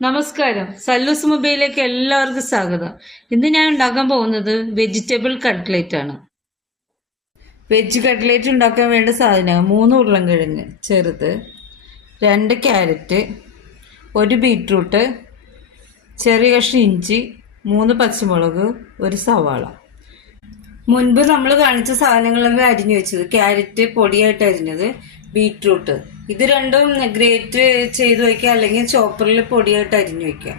നമസ്കാരം, സല്ലൂസ് മൊബൈലിലേക്ക് എല്ലാവർക്കും സ്വാഗതം. ഇന്ന് ഞാൻ ഉണ്ടാക്കാൻ പോകുന്നത് വെജിറ്റബിൾ കട്ട്ലേറ്റ് ആണ്. വെജ് കട്ട്ലേറ്റ് ഉണ്ടാക്കാൻ വേണ്ട സാധനം 3 ഉരുളൻകിഴങ്ങ് ചെറുത്, 2 ക്യാരറ്റ്, 1 ബീറ്റ്റൂട്ട്, ചെറിയ കഷ്ണം ഇഞ്ചി, 3 പച്ചമുളക്, 1 സവാള. മുൻപ് നമ്മൾ കാണിച്ച സാധനങ്ങളൊക്കെ അരിഞ്ഞു വെച്ചത്: ക്യാരറ്റ് പൊടിയായിട്ട് അരിഞ്ഞത്, ബീറ്റ്റൂട്ട്, ഇത് രണ്ടും ഗ്രേറ്റ് ചെയ്ത് വയ്ക്കുക, അല്ലെങ്കിൽ ചോപ്പറിൽ പൊടിയായിട്ട് അരിഞ്ഞു വയ്ക്കുക,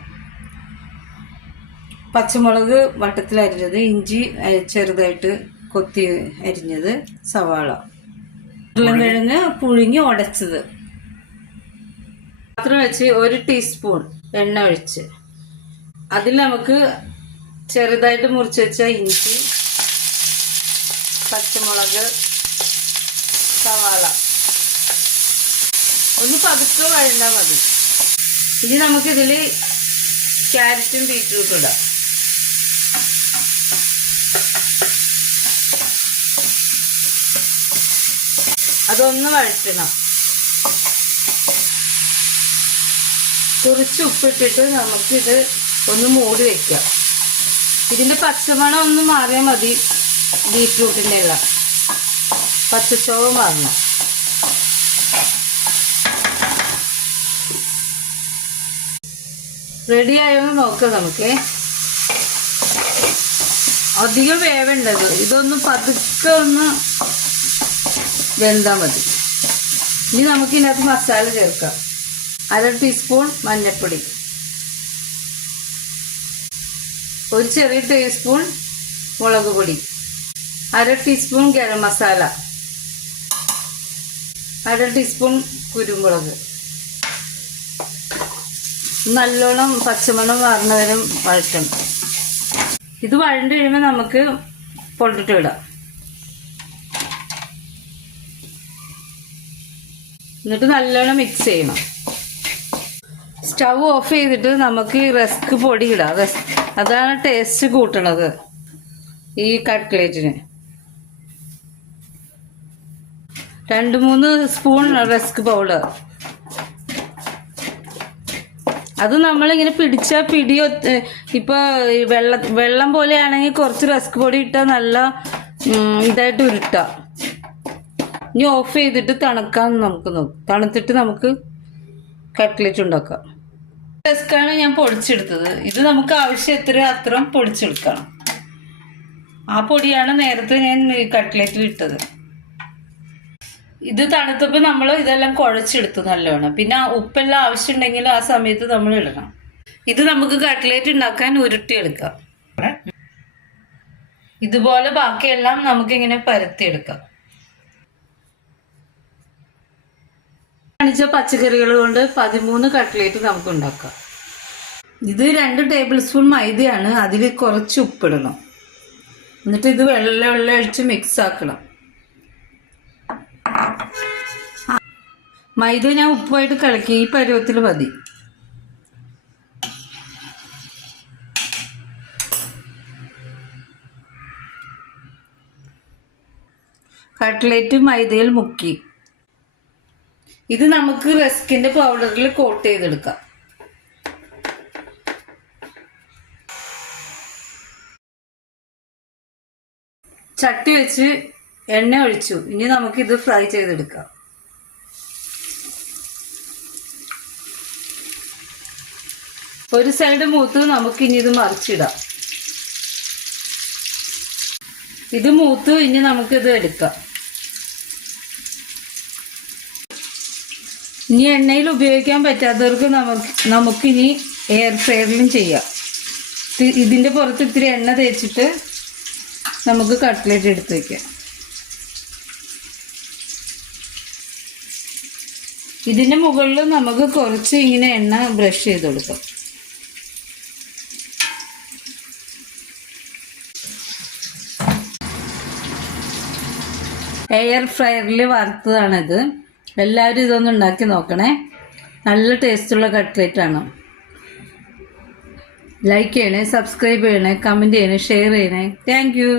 പച്ചമുളക് വട്ടത്തിൽ അരിഞ്ഞത്, ഇഞ്ചി ചെറുതായിട്ട് കൊത്തി അരിഞ്ഞത്, സവാള, ഉരുളൻകിഴങ്ങ് പുഴുങ്ങി ഉടച്ചത്. പാത്രം വെച്ച് 1 ടീസ്പൂൺ എണ്ണ ഒഴിച്ച് അതിൽ നമുക്ക് ചെറുതായിട്ട് മുറിച്ച് വെച്ച ഇഞ്ചി, പച്ചമുളക്, സവാള ഒന്ന് പതുക്കെ വഴണ്ടാൽ മതി. ഇനി നമുക്കിതിൽ ക്യാരറ്റും ബീറ്റ്റൂട്ടും ഇടാം. അതൊന്ന് വഴറ്റണം. കുറച്ച് ഉപ്പിട്ടിട്ട് നമുക്കിത് ഒന്ന് മൂടി വെക്കാം. ഇതിൻ്റെ പച്ചമണം ഒന്ന് മാറിയാൽ മതി. ബീറ്റ്റൂട്ടിൻ്റെ എല്ലാം പച്ചച്ചോവ മാറണം. റെഡി ആയെന്ന് നോക്കാം നമുക്ക്. അധികം വേവേണ്ടത്, ഇതൊന്ന് പതുക്കെ ഒന്ന് വെന്താൽ മതി. ഇനി നമുക്ക് ഇതിനകത്ത് മസാല ചേർക്കാം. 1/2 ടീസ്പൂൺ മഞ്ഞൾപ്പൊടി, 1 ചെറിയ ടീസ്പൂൺ മുളക് പൊടി, 1/2 ടീസ്പൂൺ ഗരം മസാല, 1/2 ടീസ്പൂൺ കുരുമുളക്. നല്ലോണം പച്ചമണം മാറുന്നവരും വഴറ്റണം. ഇത് വഴണ്ട് കഴിയുമ്പോൾ നമുക്ക് പൊട്ടിട്ട് ഇടാം. എന്നിട്ട് നല്ലോണം മിക്സ് ചെയ്യണം. സ്റ്റവ് ഓഫ് ചെയ്തിട്ട് നമുക്ക് റസ്ക് പൊടി ഇടാം. അതാണ് ടേസ്റ്റ് കൂട്ടണത് ഈ കട്ട്ലേറ്റിന്. 2-3 സ്പൂൺ റസ്ക് പൗഡർ. അത് നമ്മളിങ്ങനെ പിടിച്ചാൽ പിടിയോ, ഇപ്പോൾ വെള്ളം പോലെയാണെങ്കിൽ കുറച്ച് റസ്ക് പൊടി ഇട്ടാൽ നല്ല ഇതായിട്ട് ഉരുട്ടാം. ഇനി ഓഫ് ചെയ്തിട്ട് തണുക്കാൻ നമുക്ക് നോക്കാം. തണുത്തിട്ട് നമുക്ക് കട്ട്ലേറ്റ് ഉണ്ടാക്കാം. റസ്ക്കാണ് ഞാൻ പൊടിച്ചെടുത്തത്. ഇത് നമുക്ക് ആവശ്യം അത്രയും പൊടിച്ചെടുക്കണം. ആ പൊടിയാണ് നേരത്തെ ഞാൻ കട്ട്ലേറ്റിൽ ഇട്ടത്. ഇത് തണുത്തപ്പോൾ നമ്മൾ ഇതെല്ലാം കുഴച്ചെടുത്തു നല്ലോണം. പിന്നെ ഉപ്പെല്ലാം ആവശ്യമുണ്ടെങ്കിൽ ആ സമയത്ത് നമ്മൾ ഇടണം. ഇത് നമുക്ക് കട്ട്ലേറ്റ് ഉണ്ടാക്കാൻ ഉരുട്ടിയെടുക്കാം. ഇതുപോലെ ബാക്കിയെല്ലാം നമുക്കിങ്ങനെ പരത്തിയെടുക്കാം. കാണിച്ച പച്ചക്കറികൾ കൊണ്ട് 13 കട്ട്ലേറ്റ് നമുക്ക് ഉണ്ടാക്കാം. ഇത് 2 ടേബിൾ സ്പൂൺ മൈദയാണ്. അതിൽ കുറച്ച് ഉപ്പിടണം. എന്നിട്ട് ഇത് വെള്ളം ഒഴിച്ച് മിക്സ് ആക്കണം. മൈദ ഞാൻ ഉപ്പുമായിട്ട് കലക്കി. ഈ പരുവത്തിൽ മതി. കട്ട്ലേറ്റ് മൈദയിൽ മുക്കി ഇത് നമുക്ക് റസ്കിന്റെ പൗഡറിൽ കോട്ട് ചെയ്തെടുക്കാം. ചട്ടി വെച്ച് എണ്ണ ഒഴിച്ചു. ഇനി നമുക്കിത് ഫ്രൈ ചെയ്തെടുക്കാം. ഒരു സൈഡ് മൂത്ത് നമുക്ക് ഇനി ഇത് മറിച്ചിടാം. ഇത് മൂത്ത് ഇനി നമുക്കിത് എടുക്കാം. ഇനി എണ്ണയിൽ ഉപയോഗിക്കാൻ പറ്റാത്തവർക്ക് നമുക്കിനി എയർ ഫ്രയറിലും ചെയ്യാം. ഇതിൻ്റെ പുറത്ത് ഇത്തിരി എണ്ണ തേച്ചിട്ട് നമുക്ക് കട്ട്ലേറ്റ് എടുത്ത് വയ്ക്കാം. ഇതിൻ്റെ മുകളിൽ നമുക്ക് കുറച്ച് ഇങ്ങനെ എണ്ണ ബ്രഷ് ചെയ്ത് കൊടുക്കാം. എയർ ഫ്രയറിൽ വറുത്തതാണിത്. എല്ലാവരും ഇതൊന്ന് ഉണ്ടാക്കി നോക്കണേ. നല്ല ടേസ്റ്റുള്ള കട്ട്ലേറ്റ് ആണ്. ലൈക്ക് ചെയ്യണേ, സബ്സ്ക്രൈബ് ചെയ്യണേ, കമൻറ്റ് ചെയ്യണേ, ഷെയർ ചെയ്യണേ. Thank you.